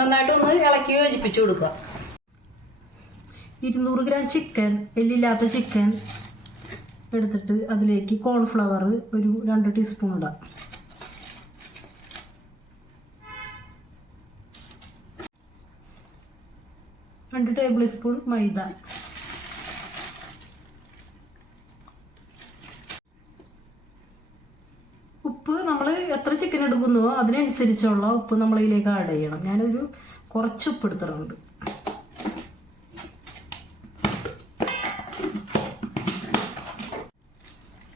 നന്നായിട്ടൊന്ന് ഇളക്കി യോജിപ്പിച്ച് കൊടുക്കുക. 200 ഗ്രാം ചിക്കൻ, എല്ലില്ലാത്ത ചിക്കൻ എടുത്തിട്ട് അതിലേക്ക് കോൺഫ്ലവർ ഒരു 2 ടീസ്പൂൺ ഇടാം. രണ്ട് ടേബിൾ സ്പൂൺ മൈദ, ഉപ്പ് നമ്മൾ എത്ര ചിക്കൻ എടുക്കുന്നുവോ അതിനനുസരിച്ചുള്ള ഉപ്പ് നമ്മൾ ഇതിലേക്ക് ആഡ് ചെയ്യണം. ഞാനൊരു കുറച്ച് ഉപ്പ് എടുത്തിട്ടുണ്ട്.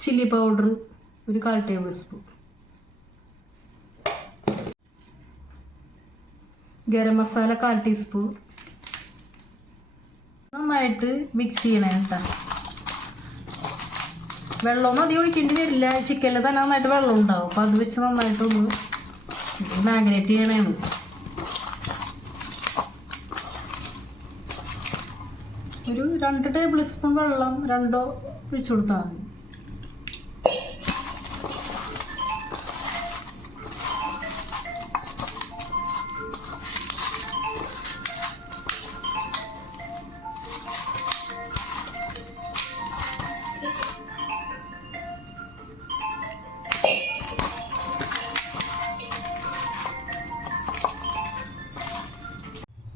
ചില്ലി പൗഡർ ഒരു 1/4 table spoon, garam masala 1/4 teaspoon. നന്നായിട്ട് മിക്സ് ചെയ്യണം കേട്ടോ. വെള്ളമൊന്നും അധികം ഒഴിക്കേണ്ടി വരില്ല, ചിക്കനിൽ തന്നെ നന്നായിട്ട് വെള്ളം ഉണ്ടാവും. അപ്പം അത് വെച്ച് നന്നായിട്ടൊന്ന് മാഗ്നേറ്റ് ചെയ്യണേന്ന്. ഒരു 2 ടേബിൾ സ്പൂൺ വെള്ളം 2 ഒഴിച്ചു കൊടുത്താൽ മതി.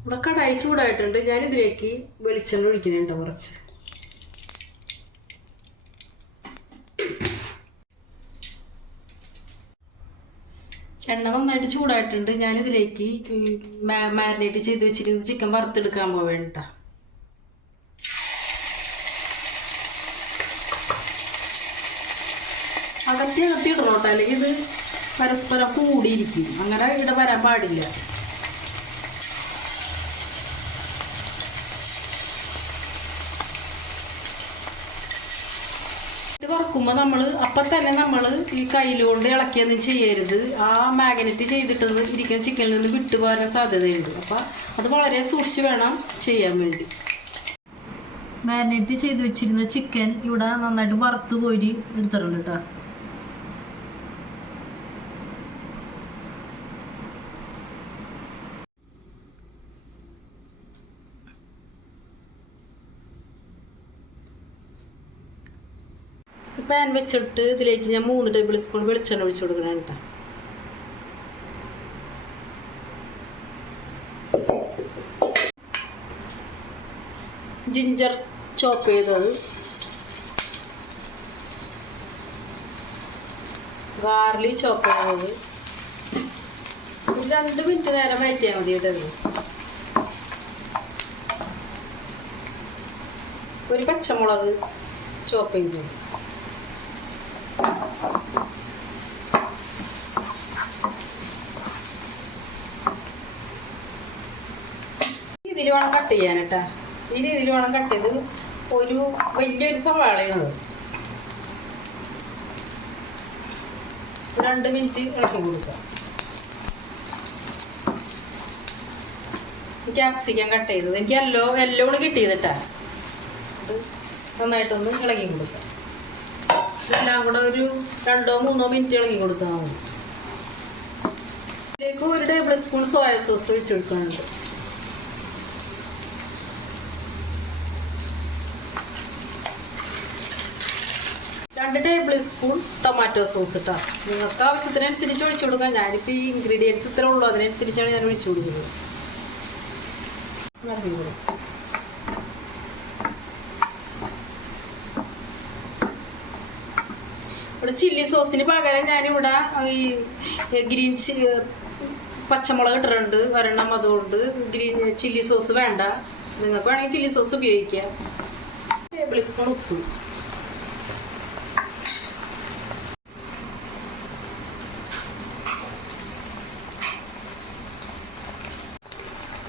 ഇവിടെ കടായി ചൂടായിട്ടുണ്ട്. ഞാനിതിലേക്ക് വെളിച്ചെണ്ണ ഒഴിക്കുന്നുണ്ട് കുറച്ച്. എണ്ണ നന്നായിട്ട് ചൂടായിട്ടുണ്ട്. ഞാനിതിലേക്ക് മാരിനേറ്റ് ചെയ്ത് വെച്ചിരുന്ന ചിക്കൻ വറുത്തെടുക്കാൻ പോവേണ്ട. അകത്തി ഇടണോട്ടോ, അല്ലെങ്കിൽ ഇത് പരസ്പരം കൂടിയിരിക്കും. അങ്ങനെ ഇവിടെ വരാൻ പാടില്ല. ഇത് വറക്കുമ്പോൾ നമ്മൾ അപ്പം തന്നെ നമ്മൾ ഈ കയ്യിലുകൊണ്ട് ഇളക്കിയൊന്നും ചെയ്യരുത്. ആ മാഗ്നറ്റ് ചെയ്തിട്ടത് ഇരിക്കുന്ന ചിക്കനിൽ നിന്ന് വിട്ടുപോകാൻ സാധ്യതയുണ്ട്. അപ്പം അത് വളരെ സൂക്ഷിച്ച് വേണം ചെയ്യാൻ വേണ്ടി. മാരിനേറ്റ് ചെയ്ത് വെച്ചിരുന്ന ചിക്കൻ ഇവിടെ നന്നായിട്ട് വറുത്ത് കോരി എടുത്തിട്ടുണ്ട് കേട്ടോ. പാൻ വെച്ചിട്ട് ഇതിലേക്ക് ഞാൻ 3 ടേബിൾ സ്പൂൺ വെളിച്ചെണ്ണ ഒഴിച്ചു കൊടുക്കണം കേട്ടോ. ജിഞ്ചർ ചോപ്പ് ചെയ്തത്, ഗാർലി ചോപ്പ് ചെയ്തത്, ഒരു 2 മിനിറ്റ് നേരം വഴറ്റിയാൽ മതി. ഇട്ടത് ഒരു പച്ചമുളക് ചോപ്പ് ചെയ്തത്, ഇതിൽ വേണം കട്ട് ചെയ്യാൻ കേട്ടോ. ഈ രീതിയിൽ വേണം കട്ട് ചെയ്ത്. ഒരു വലിയൊരു സവാളയാണത്. 2 മിനിറ്റ് ഇളക്കി കൊടുക്കുക. ക്യാപ്സിക്കം കട്ട് ചെയ്തത് എനിക്ക് എല്ലോട് കിട്ടിയതിട്ടാ. അത് നന്നായിട്ടൊന്ന് ഇളക്കി കൊടുക്കുക. എല്ലാം കൂടെ ഒരു 2-3 മിനിറ്റ് ഇളക്കി കൊടുത്താൽ മതി. ഇതിലേക്ക് 1 ടേബിൾ സ്പൂൺ സോയ സോസ് ഒഴിച്ചു കൊടുക്കുന്നുണ്ട്. 2 ടേബിൾ സ്പൂൺ ടൊമാറ്റോ സോസ് ഇട്ടാ. നിങ്ങൾക്ക് ആവശ്യത്തിനനുസരിച്ച് ഒഴിച്ചു കൊടുക്കാം. ഞാനിപ്പോൾ ഈ ഇൻഗ്രീഡിയൻസ് ഇത്രേ ഉള്ളൂ, അതിനനുസരിച്ചാണ് ഞാൻ ഒഴിച്ചു കൊടുക്കുന്നത്. ഇവിടെ ചില്ലി സോസിന് പകരം ഞാനിവിടെ ഈ ഗ്രീൻ പച്ചമുളക് ഇട്ടിട്ടുണ്ട് 1 അതുകൊണ്ട് ഗ്രീൻ ചില്ലി സോസ് വേണ്ട. നിങ്ങൾക്ക് വേണമെങ്കിൽ ചില്ലി സോസ് ഉപയോഗിക്കാം. 1 ടേബിൾ സ്പൂൺ ഉപ്പ്,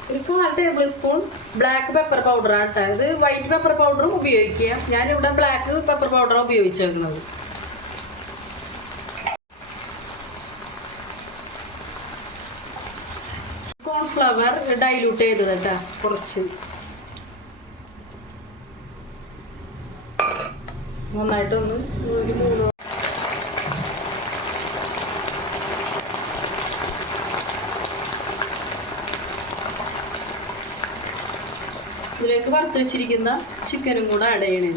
ഒരു 1/4 ടേബിൾ സ്പൂൺ ബ്ലാക്ക് പെപ്പർ പൗഡറാണ് കേട്ടോ. ഇത് വൈറ്റ് പെപ്പർ പൗഡറും ഉപയോഗിക്കാം. ഞാനിവിടെ ബ്ലാക്ക് പെപ്പർ പൗഡറാണ് ഉപയോഗിച്ചേക്കുന്നത്. കോൺഫ്ലവർ ഡൈല്യൂട്ട് ചെയ്തത് കേട്ടോ, കുറച്ച് നന്നായിട്ടൊന്ന് ഒരു 3 1 ഇതിലേക്ക് വറുത്ത് വെച്ചിരിക്കുന്ന ചിക്കനും കൂടെ ആഡ് ചെയ്യണേ.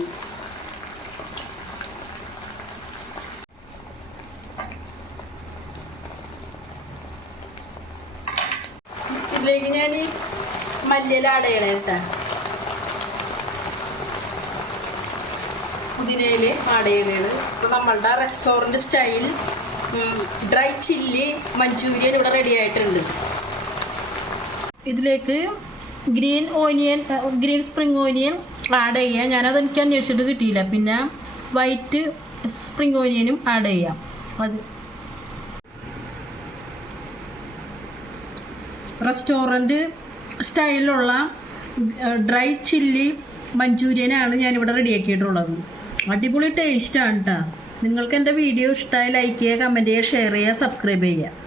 ഇതിലേക്ക് ഞാൻ മല്ലിയില ആഡ് ചെയ്യണേ കേട്ടോ. പുതിനയില ആഡ് ചെയ്യണേണ്. ഇപ്പോൾ നമ്മളുടെ restaurant style dry chilli manchurian ഇവിടെ റെഡി ആയിട്ടുണ്ട്. ഇതിലേക്ക് ഗ്രീൻ സ്പ്രിംഗ് ഓനിയൻ ആഡ് ചെയ്യാം. ഞാനത് എനിക്ക് അന്വേഷിച്ചിട്ട് കിട്ടിയില്ല. പിന്നെ വൈറ്റ് സ്പ്രിംഗ് ഓനിയനും ആഡ് ചെയ്യാം. അത് റെസ്റ്റോറൻറ്റ് സ്റ്റൈലിലുള്ള ഡ്രൈ ചില്ലി മഞ്ചൂരിയനാണ് ഞാനിവിടെ റെഡിയാക്കിയിട്ടുള്ളത്. അടിപൊളി ടേസ്റ്റാണ് കേട്ടോ. നിങ്ങൾക്ക് എൻ്റെ വീഡിയോ ഇഷ്ടമായി ലൈക്ക് ചെയ്യുക, കമൻറ്റ് ചെയ്യുക, ഷെയർ ചെയ്യുക, സബ്സ്ക്രൈബ് ചെയ്യുക.